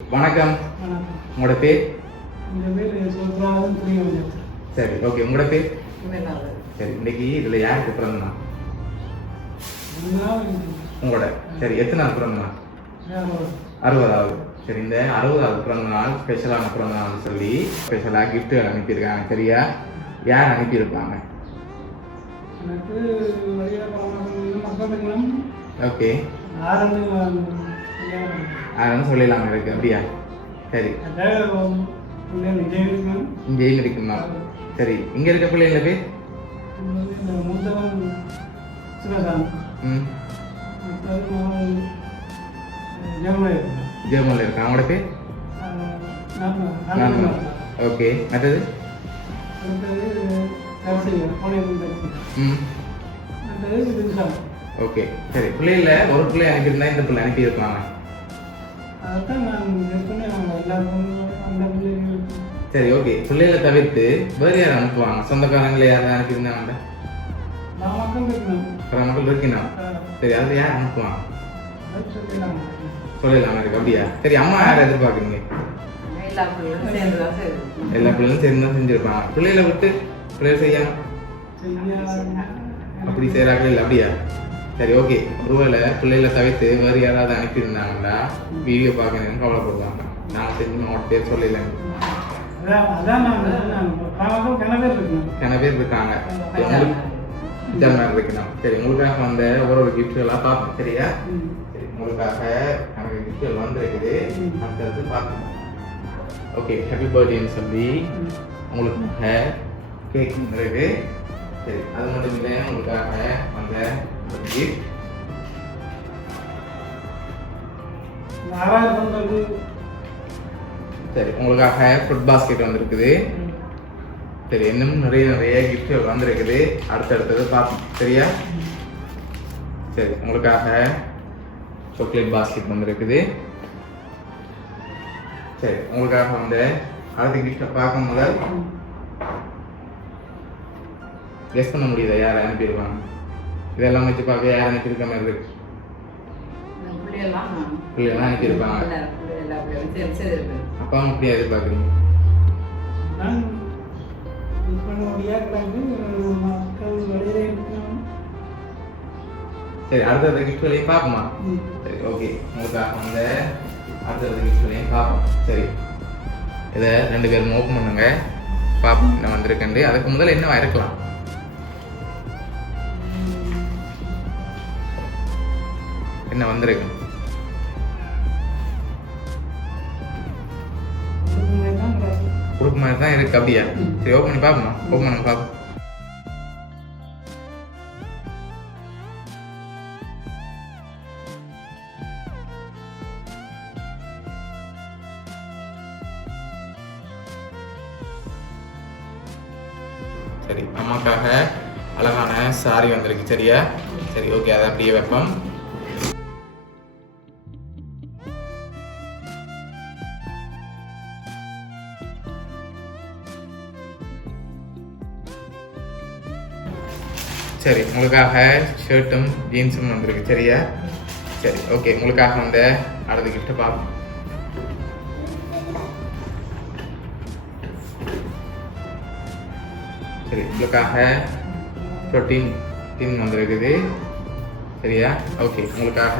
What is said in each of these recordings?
வணக்கம். வணக்கம். உங்களோட பேர்? என் பேர் சொல்றாவும் புரிய. சரி, ஓகே. உங்களோட பேர்? இவனாவது. சரி, இன்னைக்கு இதில் யாருக்கு பிறந்தனா? நான் உங்களோட. சரி, எத்தனை நாள் பிறந்தனா? 60வது. சரி, இந்த 60வது பிறந்த நாள் ஸ்பெஷலான பிறந்த நாள்னு சொல்லி ஸ்பெஷலாக கிஃப்ட்டுகள் அனுப்பியிருக்காங்க. சரியா? யார் அனுப்பியிருப்பாங்க? எனக்கு வழியாக மக்கள் வைக்கணும். ஓகே. ஆரம்பம் சொல்லலாமா இருக்கு? அப்படியா? சரி, இங்கேயும் இருக்குமா? சரி, இங்கே இருக்க பிள்ளைங்கள பேர்? மூத்தவன் சிவசாமி. ஜெர்மனில் இருக்கா. அவங்களோட பேர்? ஓகே. மற்றது? ஓகே. சரி, பிள்ளைகள ஒரு பிள்ளை அனுப்பியிருந்தா இந்த பிள்ளை அனுப்பியிருப்பாங்க. சரி, ஓகே. பிள்ளைகளை தவிர்த்து வேறு யார் அனுப்புவாங்க? சொந்தக்காரங்களே யாரும் அனுப்பியிருந்தாங்க? மக்கள் இருக்கணும். சரி, அதில் யார் அனுப்புவாங்க? சொல்லலாமா இருக்கு? அப்படியா? சரி, அம்மா யாரை எதிர்பார்க்குறீங்க? எல்லா பிள்ளைகளும் சேர்ந்து தான் செஞ்சிருப்பாங்க. பிள்ளைகளை விட்டு பிள்ளைகள் செய்யாம அப்படி செய்கிறாங்களே இல்லை? அப்படியா? சரி, ஓகே. ஒருவேளை பிள்ளைகளை தவிர்த்து வேறு யாராவது அனுப்பியிருந்தாங்களா வீடியோ பார்க்கணுன்னு கவலைப்படுவாங்க. நான் செஞ்சு அவங்களோட பேர் சொல்லலை. கன பேர் இருக்காங்க. இருக்கணும். சரி, உங்களுக்காக வந்த ஒரு கிஃப்ட்களாக பார்ப்போம். சரியா? சரி, உங்களுக்காக எனக்கு கிஃப்ட்கள் வந்துருக்குது. அடுத்தது பார்க்கணும். ஓகே. ஹாப்பி பர்த்டேன்னு சொல்லி உங்களுக்காக கேக் இருக்கு. சரி, அது மட்டும் இல்லை, உங்களுக்காக வந்த கிஃப்ட் சரி, உங்களுக்காக ஃபுட் பாஸ்கெட் வந்திருக்குது. சரி, இன்னும் நிறைய கிஃப்ட் வந்திருக்குது. அடுத்தடுத்தது பார்ப்போம். சரியா? சரி, உங்களுக்காக சாக்லேட் பாஸ்கெட் வந்திருக்குது. சரி, உங்களுக்காக வந்து அடுத்த கிஃப்டை பார்க்கும் முதல் கெஸ் பண்ண முடியுதா யார் அனுப்பியிருப்பாங்க? இதெல்லாம் வச்சு பார்க்க யார் அனுப்பியிருக்க மாதிரி இருக்கு? பிள்ளைலாம் அனுப்பியிருப்பாங்க. அப்பா அம்மா அப்படியே எதிர்பார்க்குறீங்க? சரி, அடுத்த கிஃப்ட்களையும் பார்ப்போமா? சரி, ஓகே. உங்களுக்காக வந்து அடுத்த கிஃப்ட்களையும் பார்ப்போம். சரி, இதை 2 பேரும் ஓப்பன் பண்ணுங்க. பார்ப்போம் என்ன வந்திருக்கேன். அதுக்கு முதல்ல என்னவா இருக்கலாம்? என்ன வந்திருக்கு? குரூப் மாதிரி தான் இருக்கு. அப்படியா? சரி, ஓப்பன் பண்ணி பார்ப்போமா? ஓப்பன் பண்ணி பார்ப்போம். சரி, அம்மாக்காக அழகான சாரி வந்திருக்கு. சரியா? சரி, ஓகே. அதை அப்படியே வைப்போம். சரி, உங்களுக்காக ஷர்ட்டும் ஜீன்ஸும் வந்திருக்கு. சரியா? சரி, ஓகே. உங்களுக்காக வந்து அடுத்த கிஃப்ட்டை பார்ப்போம். சரி, உங்களுக்காக ப்ரோட்டீன் டின் வந்திருக்குது. சரியா? ஓகே. உங்களுக்காக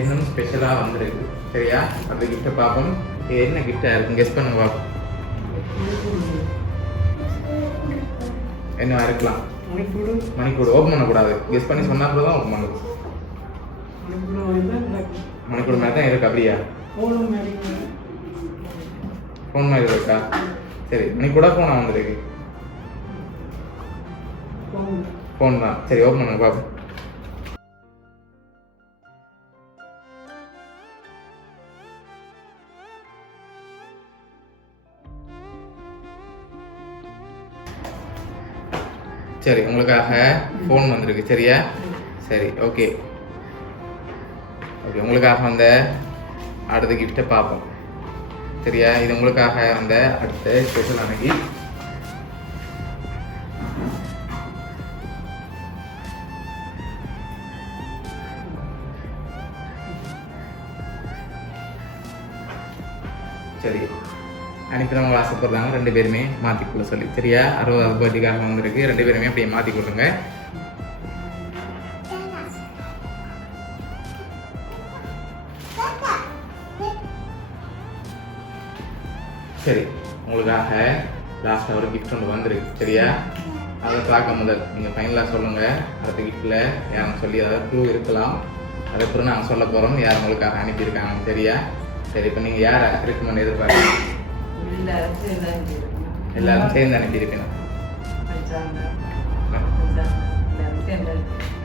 இன்னும் ஸ்பெஷலாக வந்திருக்கு. சரியா? அடுத்த கிஃப்ட்டை பார்ப்போம். இது என்ன கிஃப்டாக இருக்கும்? கெஸ் பண்ண பார்ப்போம். என்ன இருக்கலாம்? மணிக்கூடு. ஓப்பன் பண்ணக்கூடாது. கெஸ் பண்ணி சொன்னா கூட தான் ஓப்பன் பண்ணுது. மணிக்கூடு மாதிரி தான் இருக்கு. அப்படியா? ஃபோன் மாதிரி இருக்கா? சரி, மணிக்கூட ஃபோனா வந்துருக்கு? ஃபோன் தான். சரி, ஓப்பன் பண்ணுங்க பார்ப்போம். சரி, உங்களுக்காக ஃபோன் வந்திருக்கு. சரியா? சரி, ஓகே. ஓகே, உங்களுக்காக வந்த அடுத்த கிஃப்ட்டை பார்ப்போம். சரியா? இது உங்களுக்காக வந்த அடுத்த ஸ்பெஷல் அன்னைக்கு. சரி அனுப்பினவங்க ஆசைப்படுறாங்க 2 பேருமே மாற்றிக்கொள்ள சொல்லி சரியா 60வது பர்த்டேக்காக வந்திருக்கு 2 பேருமே அப்படியே மாற்றி கொடுங்க. சரி உங்களுக்காக லாஸ்ட்டாக ஒரு கிஃப்ட் ஒன்று வந்திருக்கு சரியா அதை பார்க்க முதல் நீங்கள் ஃபைனலாக சொல்லுங்கள் அடுத்த கிஃப்ட்டில் யாரும் சொல்லி அதாவது க்ளூ இருக்கலாம் அதை அப்புறம் நாங்கள் சொல்ல போகிறோம் யார் உங்களுக்காக அனுப்பியிருக்காங்க சரியா சரி இப்போ நீங்கள் யாரை ரெக்கமெண்ட் எதிர்பார்க்குறீங்க எல்லாரும் சேர்ந்து அனுப்பியிருக்கணும்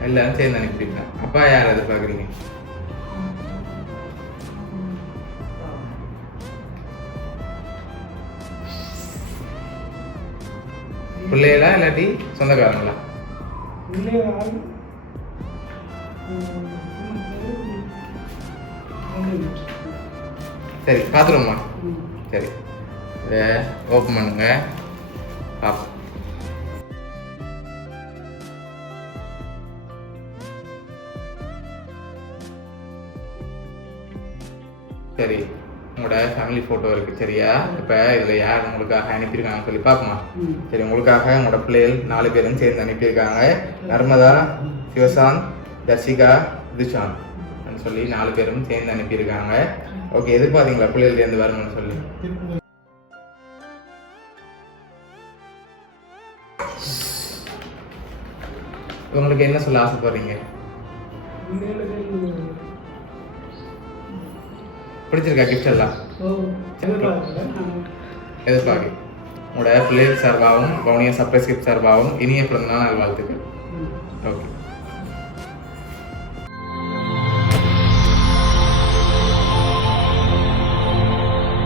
எல்லாரும் சேர்ந்து அனுப்பியிருக்கேன் அப்பா யார் எதிர்பார்க்குறீங்க பிள்ளைகளா இல்லாட்டி சொந்தக்காரங்களா சரி பார்த்துருவோம்மா சரி இதை ஓப்பன் பண்ணுங்க பார்ப்போம் சரி உங்களோட ஃபேமிலி ஃபோட்டோ இருக்குது சரியா இப்போ இதில் யார் உங்களுக்காக அனுப்பியிருக்காங்கன்னு சொல்லி பார்ப்போமா சரி உங்களுக்காக உங்களோட பிள்ளைகள் 4 பேரும் சேர்ந்து அனுப்பியிருக்காங்க நர்மதா சிவசாந்த் தர்ஷிகா திஷாந்த் சொல்லி 4 பேரும் சேர்ந்து அனுப்பியிருக்காங்க ஓகே எதிர்பார்த்தீங்களா பிள்ளைகள் சேர்ந்து வரணும்னு சொல்லி உங்களுக்கு என்ன சொல்ல ஆசைப்படுறீங்க பிடிச்சிருக்கா கிஃப்ட் எல்லாம் எதிர்பார்க்கு உங்களோட பிள்ளைகள் சார்பாகவும் கவுனியா சர்ப்ரைஸ் கிஃப்ட் சார்பாகவும் இனிய பிறந்தநாள் நல்வாழ்த்துக்கள் ஓகே